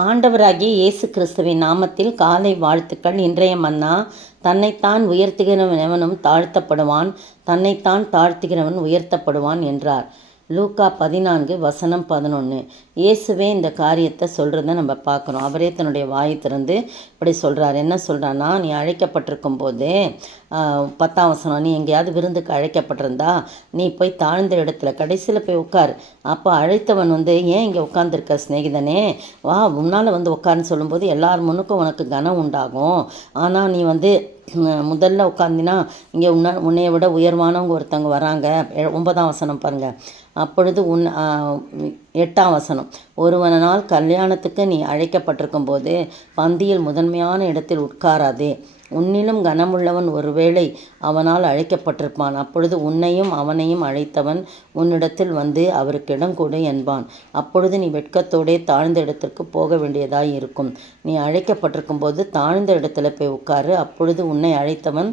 ஆண்டவராகிய இயேசு கிறிஸ்துவின் நாமத்தில் காலை வாழ்த்துக்கள். இன்றைய மன்னா, தன்னைத்தான் உயர்த்துகிறவன் எவனும் தாழ்த்தப்படுவான், தன்னைத்தான் தாழ்த்துகிறவன் உயர்த்தப்படுவான் என்றார். லூக்கா 14:11. இயேசுவே இந்த காரியத்தை சொல்கிறத நம்ம பார்க்குறோம். அவரே தன்னுடைய வாயை திறந்து இப்படி சொல்கிறார். என்ன சொல்கிறான்னா, நீ அழைக்கப்பட்டிருக்கும் போதே 10 நீ எங்கேயாவது விருந்துக்கு அழைக்கப்பட்டிருந்தா நீ போய் தாழ்ந்த இடத்துல கடைசியில் போய் உட்கார். அப்போ அழைத்தவன் ஏன் இங்கே உட்காந்துருக்க சிநேகிதனே, வா முன்னால் உட்காருன்னு சொல்லும்போது எல்லார் முன்னுக்கும் உனக்கு கனம் உண்டாகும். ஆனால் நீ முதல்ல உட்காந்தினா இங்கே உன்னைய விட உயர்வானவங்க ஒருத்தவங்க வராங்க. 9 பாருங்கள். அப்பொழுது 8 ஒருவனால் கல்யாணத்துக்கு நீ அழைக்கப்பட்டிருக்கும் போது பந்தியில் முதன்மையான இடத்தில் உட்காராதே. உன்னிலும் கனமுள்ளவன் ஒருவேளை அவனால் அழைக்கப்பட்டிருப்பான். அப்பொழுது உன்னையும் அவனையும் அழைத்தவன் உன்னிடத்தில் அவருக்கு இடம் கொடு என்பான். அப்பொழுது நீ வெட்கத்தோடே தாழ்ந்த இடத்திற்கு போக வேண்டியதாய் இருக்கும். நீ அழைக்கப்பட்டிருக்கும் போது தாழ்ந்த இடத்துல போய் உட்காரு. அப்பொழுது உன்னை அழைத்தவன்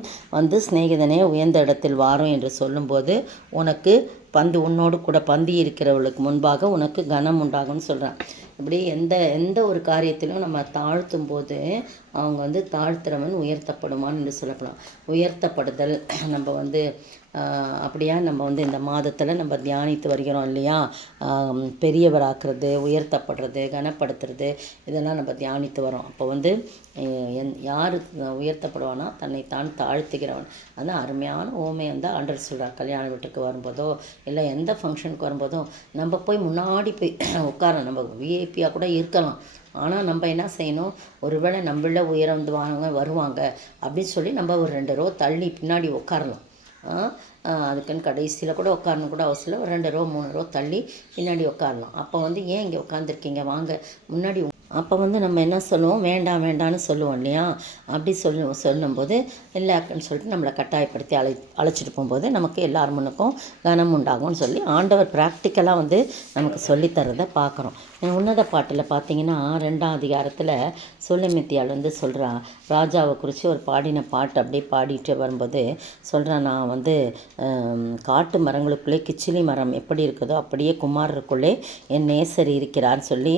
சிநேகிதனே உயர்ந்த இடத்தில் வாரும் என்று சொல்லும்போது உனக்கு உன்னோடு கூட பந்தி இருக்கிறவர்களுக்கு முன்பாக உனக்கு கனம் உண்டாகும்னு சொல்கிறான். இப்படி எந்த ஒரு காரியத்திலும் நம்ம தாழ்த்தும் போது அவங்க தாழ்த்துறவன் உயர்த்தப்படுவான் என்று சொல்லப்படும். உயர்த்தப்படுதல் நம்ம அப்படியா நம்ம இந்த மாதத்தில் நம்ம தியானித்து வருகிறோம் இல்லையா. பெரியவராக்குறது, உயர்த்தப்படுறது, கனப்படுத்துறது, இதெல்லாம் நம்ம தியானித்து வரோம். அப்போ யார் உயர்த்தப்படுவானா, தன்னைத்தான் தாழ்த்துகிறவன். அதான் அருமையான ஓமை ஆண்டவர் சொல்கிறார். கல்யாண வீட்டுக்கு வரும்போதோ இல்லை எந்த ஃபங்க்ஷனுக்கு வரும்போதோ நம்ம போய் முன்னாடி போய் உட்காரோம். நம்ம விஐபியாக கூட இருக்கலாம். ஆனால் நம்ம என்ன செய்யணும், ஒருவேளை நம்மள உயரம் வருவாங்க அப்படின்னு சொல்லி நம்ம ஒரு 2 ரோ தள்ளி பின்னாடி உட்காரலாம். அதுக்குன்னு கடைசியில் கூட உட்காரணும் கூட அவசியம். ஒரு 2 ரோ 3 ரோ தள்ளி பின்னாடி உட்காரலாம். அப்போ ஏன் இங்கே உட்காந்துருக்கீங்க, வாங்க முன்னாடி. அப்போ நம்ம என்ன சொல்லுவோம், வேண்டாம் வேண்டான்னு சொல்லுவோம் இல்லையா. அப்படி சொல்லும்போது இல்லைன்னு சொல்லிட்டு நம்மளை கட்டாயப்படுத்தி அழைச்சிட்டு போகும்போது நமக்கு எல்லார் முன்னுக்கும் கனம் உண்டாகும்னு சொல்லி ஆண்டவர் ப்ராக்டிக்கலாக நமக்கு சொல்லித்தரதை பார்க்குறோம். உன்னத பாட்டில் பார்த்தீங்கன்னா 2ஆம் அதிகாரத்தில் சுலெமித்தியால் சொல்கிறான். ராஜாவை குறித்து ஒரு பாடின பாட்டு அப்படியே பாடிட்டு வரும்போது சொல்கிறான், நான் காட்டு மரங்களுக்குள்ளே கிச்சிலி மரம் எப்படி இருக்குதோ அப்படியே குமாரருக்குள்ளே என் நேசர் இருக்கிறார்னு சொல்லி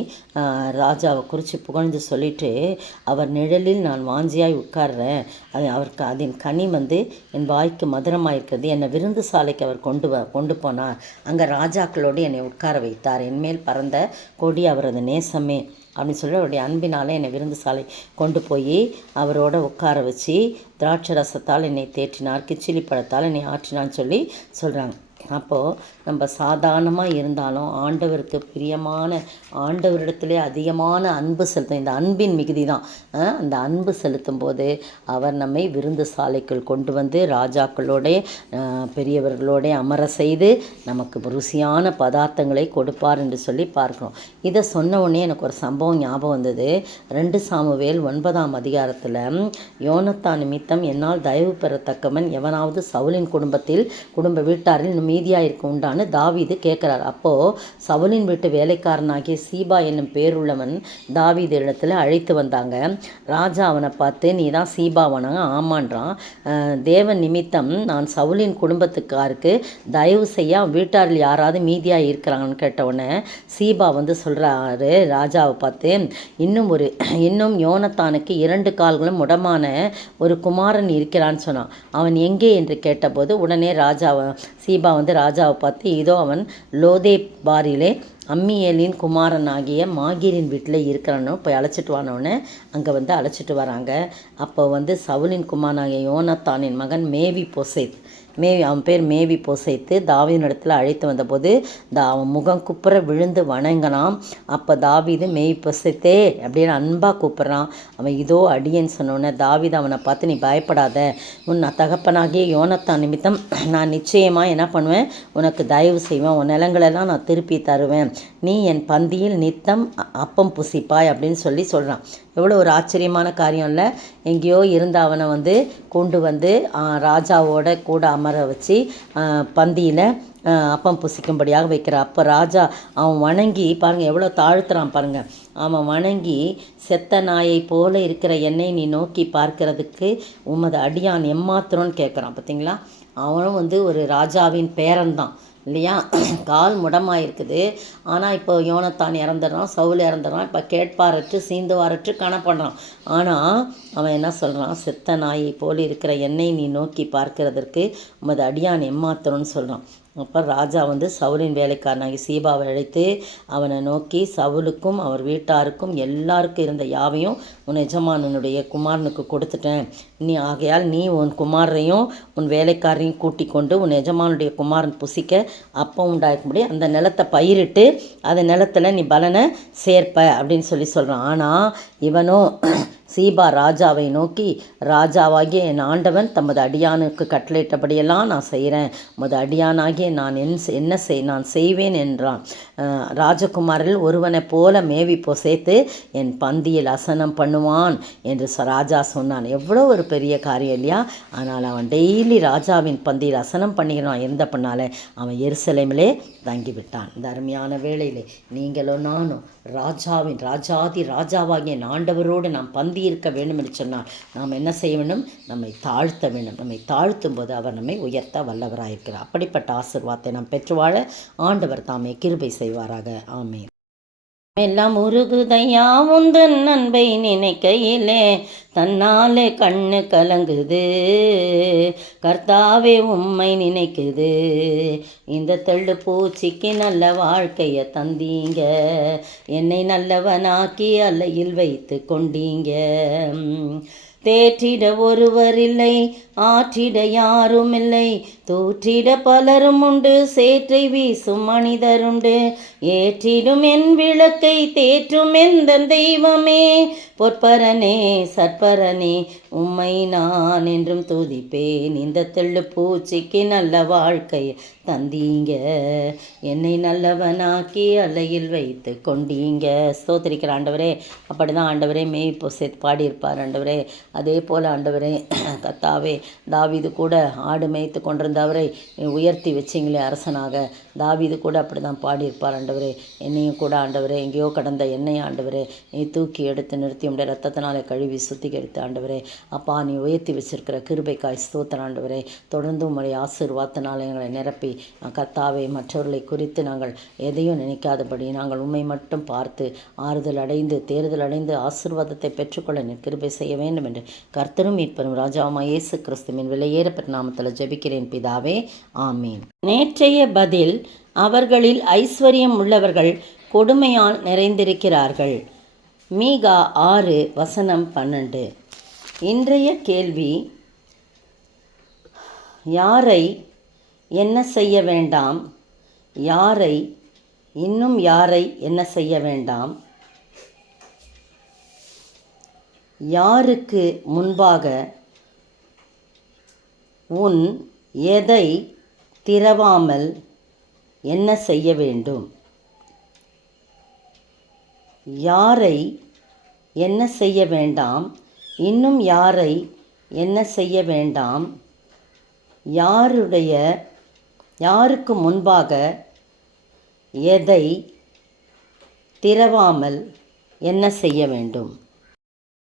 ராஜாவை குறித்து புகழ்ந்து சொல்லிட்டு, அவர் நிழலில் நான் வாஞ்சியாய் உட்கார்றேன், அவருக்கு அதன் கனி என் வாய்க்கு மதுரமாக இருக்கிறது, என்னை விருந்து சாலைக்கு அவர் கொண்டு போனார், அங்கே ராஜாக்களோடு என்னை உட்கார வைத்தார், என்மேல் பறந்த கொடி அவரது நேசமே அப்படின்னு சொல்லி அவருடைய அன்பினால் என்னை விருந்து சாலை கொண்டு போய் அவரோட உட்கார வச்சு திராட்சை ரசத்தால் என்னை தேற்றினார், கிச்சிலி பழத்தால் என்னை ஆற்றினான்னு சொல்லி சொல்கிறாங்க. அப்போது நம்ம சாதாரணமாக இருந்தாலும் ஆண்டவருக்கு பிரியமான, ஆண்டவரிடத்திலே அதிகமான அன்பு செலுத்தும். இந்த அன்பின் மிகுதி தான். அந்த அன்பு செலுத்தும் போது அவர் நம்மை விருந்து சாலைக்குள் கொண்டு ராஜாக்களோட பெரியவர்களோட அமர செய்து நமக்கு ருசியான பதார்த்தங்களை கொடுப்பார் என்று சொல்லி பார்க்குறோம். இதை சொன்ன உடனே எனக்கு ஒரு சம்பவம் ஞாபகம் வந்தது. 2 சாமுவேல் 9ஆம் அதிகாரத்தில் யோனத்தான் நிமித்தம் என்னால் தயவு பெறத்தக்கவன் எவனாவது சவுலின் குடும்ப வீட்டாரில் மீதியாக இருக்க உண்டான்னு தாவீது கேட்குறார். அப்போது சவுலின் வீட்டு வேலைக்காரனாகிய சீபா என்னும் பேருள்ளவன் தாவீது இடத்துல அழைத்து வந்தாங்க. ராஜா அவனை பார்த்து, நீ தான் சீபாவனாங்க? ஆமான்றான். தேவன் நிமித்தம் நான் சவுலின் குடும்பத்துக்காருக்கு தயவு செய்ய வீட்டாரில் யாராவது மீதியாக இருக்கிறாங்கன்னு கேட்டவுடனே சீபா சொல்கிறாரு ராஜாவை பார்த்து, இன்னும் யோனத்தானுக்கு 2 கால்களும் முடமான ஒரு குமாரன் இருக்கிறான்னு சொன்னான். அவன் எங்கே என்று கேட்டபோது உடனே சீபா ராஜாவை பார்த்து, இதோ அவன் லோதே பாரிலே அம்மியேலின் குமாரனாகிய மாகீரின் வீட்டில் இருக்கிறானோ, போய் அழைச்சிட்டு வானோன்னு அங்கே அழைச்சிட்டு வராங்க. அப்போ சவுலின் குமாரனாகிய யோனத்தானின் மகன் அவன் பேர் மேவி போசைத்து தாவீதினிடத்தில் அழைத்து வந்தபோது அவன் முகம் குப்புற விழுந்து வணங்கினான். அப்போ தாவீது மேவி போசைத்தே அப்படின்னு அன்பாக கூப்பிட்றான். அவன் இதோ அடியேன்னு சொன்னோன்னே தாவீது அவனை பார்த்து, நீ பயப்படாத, உன் தகப்பனாகிய யோனத்தான் நிமித்தம் நான் நிச்சயமாக என்ன பண்ணுவேன், உனக்கு தயவு செய்வேன், உன் நிலங்களெல்லாம் நான் திருப்பி தருவேன், நீ என் பந்தியில் நித்தம் அப்பம் புசிப்பாய் அப்படின்னு சொல்கிறான். எவ்வளோ ஒரு ஆச்சரியமான காரியம் இல்லை. எங்கேயோ இருந்த அவனை கொண்டு ராஜாவோட கூட அமர வச்சு பந்தியில் அப்பம் புசிக்கும்படியாக வைக்கிறான். அப்போ ராஜா அவன் வணங்கி பாருங்கள், எவ்வளோ தாழ்த்துறான் பாருங்கள். அவன் வணங்கி, செத்த நாயை போல இருக்கிற என்னை நீ நோக்கி பார்க்கிறதுக்கு உமது அடியான் எம்மாத்திரம்னு கேட்குறான். பார்த்தீங்களா, அவனும் ஒரு ராஜாவின் பேரன் தான் இல்லையா? கால் முடமாக இருக்குது. ஆனால் இப்போ யோனத்தான் இறந்துடுறான், சவுல் இறந்துடுறான். இப்போ கேட்பாரற்று சீந்துவாரற்று காணப்படுறான். ஆனால் அவன் என்ன சொல்கிறான்? செத்த நாயை போல் இருக்கிற என்னை நீ நோக்கி பார்க்கிறதற்கு உமது அடியான் எம்மாத்திரம்னு சொல்கிறான். அப்போ ராஜா சவுலின் வேலைக்காரனாகி சீபாவை அழைத்து அவனை நோக்கி, சவுலுக்கும் அவர் வீட்டாருக்கும் எல்லாருக்கும் இருந்த யாவையும் உன் எஜமானனுடைய குமாரனுக்கு கொடுத்துட்டேன். ஆகையால் நீ உன் குமாரையும் உன் வேலைக்காரையும் கூட்டிக் கொண்டு உன் எஜமானுடைய குமாரன் புசிக்க அப்பம் உண்டாக்கும்படி அந்த நிலத்தை பயிரிட்டு அந்த நிலத்தில் நீ பலனை சேர்ப்ப அப்படின்னு சொல்கிறான். ஆனால் இவனோ சீபா ராஜாவை நோக்கி, ராஜாவாகிய என் ஆண்டவன் தமது அடியானுக்கு கட்டளையிட்டபடியெல்லாம் நான் செய்கிறேன், உமது அடியானாகிய நான் செய்வேன் என்றான். ராஜகுமாரில் ஒருவனைப் போல மேவி பொசைத்து என் பந்தியில் அசனம் பண்ணுவான் என்று ராஜா சொன்னான். எவ்வளோ ஒரு பெரிய காரியம் இல்லையா? ஆனால் அவன் டெய்லி ராஜாவின் பந்தியில் அசனம் பண்ணிக்கிறான். எந்த பண்ணால அவன் எருசலேமிலே தங்கிவிட்டான். இந்த அருமையான வேளையிலே நீங்களும் நானும் ராஜாதி ராஜாவாகிய ஆண்டவரோடு நாம் பந்தி இருக்க வேண்டும் என்று சொன்னால் நாம் என்ன செய்ய வேண்டும்? நம்மை தாழ்த்த வேண்டும். நம்மை தாழ்த்தும் போது அவர் நம்மை உயர்த்த வல்லவராயிருக்கிறார். அப்படிப்பட்ட ஆசீர்வாதத்தை நாம் பெற்று வாழ ஆண்டவர் தாமே கிருபை செய்வாராக. ஆமென். எல்லாம் உருகுதையா உந்தன் அன்பை நினைக்கையிலே தன்னாலே கண்ணு கலங்குது, கர்த்தாவே உம்மை நினைக்குது. இந்த தெள்ளு பூச்சிக்கு நல்ல வாழ்க்கையை தந்தீங்க, என்னை நல்லவனாக்கி அலையில் வைத்து கொண்டீங்க. தேற்றிட ஒருவரில்லை, ஆற்றிட யாரும் இல்லை, தூற்றிட பலரும் உண்டு, சேற்றை வீசும் மனிதருண்டு. ஏற்றிடும் என் விளக்கை தேற்றும் எந்த தெய்வமே, பொற்பரனே சற்பரனே உம்மை நான் என்றும் துதிப்பேன். இந்த தெள்ளு பூச்சிக்கு நல்ல வாழ்க்கை தந்தீங்க, என்னை நல்லவனாக்கி அலையில் வைத்து கொண்டீங்க. ஸ்தோத்திரிக்கிற ஆண்டவரே. அப்படிதான் ஆண்டவரே மேய்ப்போ சேர்த்து பாடியிருப்பார் ஆண்டவரே. அதே போல் ஆண்டவரே கர்த்தாவே, தாவீது கூட ஆடு மேய்த்து கொண்டிருந்தவரை உயர்த்தி வச்சிங்களே அரசனாக, தாவீது கூட அப்படி தான் பாடியிருப்பார் ஆண்டவரே. என்னையும் கூட ஆண்டவரே, எங்கேயோ கடந்த என்னையும் ஆண்டவரே நீ தூக்கி எடுத்து நிறுத்தி உடைய ரத்தத்தினாலே கழுவி சுத்திகரித்து ஆண்டவரே, அப்பா நீ உயர்த்தி வச்சிருக்கிற கிருபைக்காய் ஸ்தோத்திரம் ஆண்டவரே. தொடர்ந்து உம்முடைய ஆசீர்வாதத்தினாலே எங்களை நிரப்பி கர்த்தாவே, மற்றவர்களை குறித்து நாங்கள் எதையும் நினைக்காதபடி நாங்கள் உண்மை மட்டும் பார்த்து ஆறுதல் அடைந்து தேறுதல் அடைந்து ஆசீர்வாதத்தை பெற்றுக்கொள்ள நீ கிருபை செய்ய வேண்டும் என்று கர்த்தரும் மீட்பரும் ராஜாவுமாய் இயேசு கிறிஸ்துவின் விலையேறப்பெற்ற நாமத்தில் ஜெபிக்கிறேன் பிதாவே, ஆமீன். நேற்றைய பதில்: அவர்களில் ஐஸ்வர்யம் உள்ளவர்கள் கொடுமையால் நிறைந்திருக்கிறார்கள். மீகா 6:12. இன்றைய கேள்வி: யாரை என்ன செய்ய வேண்டாம், யாரை என்ன செய்ய வேண்டாம், யாருக்கு முன்பாக உன் எதை திறவாமல் என்ன செய்ய வேண்டும், யாரை என்ன செய்ய வேண்டாம், இன்னும் யாரை என்ன செய்ய வேண்டாம், யாருக்கு முன்பாக எதை திறவாமல் என்ன செய்ய வேண்டும்.